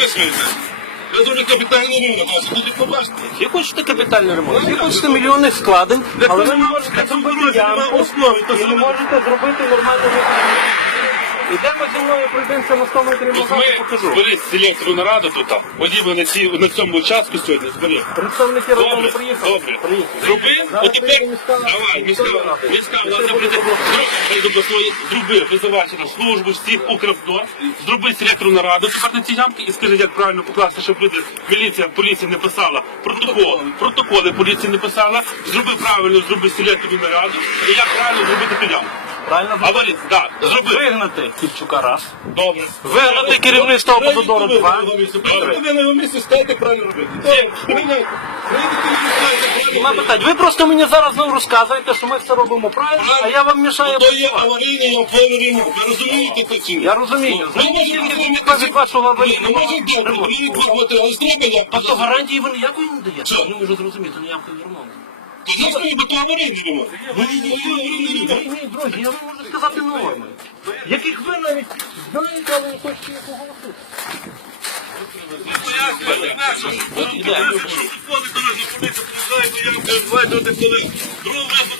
ви смієте? Я дуже капітальний ремонт, а тоді побачите. Ви хочете капітальний ремонт, ви хочете мільйони складень, але ви не можете зробити ямку, основі, то і не можете зробити нормальну виконання. Ідемо зі мною, пройдемося 100 метрів назад, Ми покажу. зберіть селектору нараду тут, оділи на, ці, на цьому участку сьогодні, зберіть. Представники району Добре, приїхали. добре. Приїхали. Зроби, Зараз от тепер, міська- давай, міська, міська рада. міська І влада це буде прийде, заблоковано. зроби, свої, зроби, визивайте на службу, всіх Укравтор, зроби селектору нараду тепер на ці ямки і скажи, як правильно покласти, щоб люди, міліція, поліція не писала, протокол, протоколи поліції не писала, зроби правильно, зроби селектору нараду, і як правильно зробити ту ямку. Правильно? Аварій, так, зроби. Вигнати Кіпчука раз. Добре. Вигнати керівництво Автодору два. Ви на його місці скажете правильно робити. Все, ви ви на місці Нема питань. Ви просто мені зараз знову розказуєте, що ми все робимо правильно, а я вам мішаю. То є аварійний ямковий ремонт. Ви розумієте це чи ні? Я розумію. Ну, ви можете мені кажуть вашого аварійного не можете добре, ремонту? мені два але зробите ямку. А то гарантії ви ніякої не даєте? Що? Я не можу зрозуміти, ніякої ремонту. То зробимо, бо то аварійний ремонт. Ну, ні, ні, ні, аварійний ремонт. Ні, ні, друзі, я вам можу сказати норми. Яких ви навіть знаєте, але не хочете їх оголосити. Футболи теж поліція приїжджає, то я бачите, коли другого випадку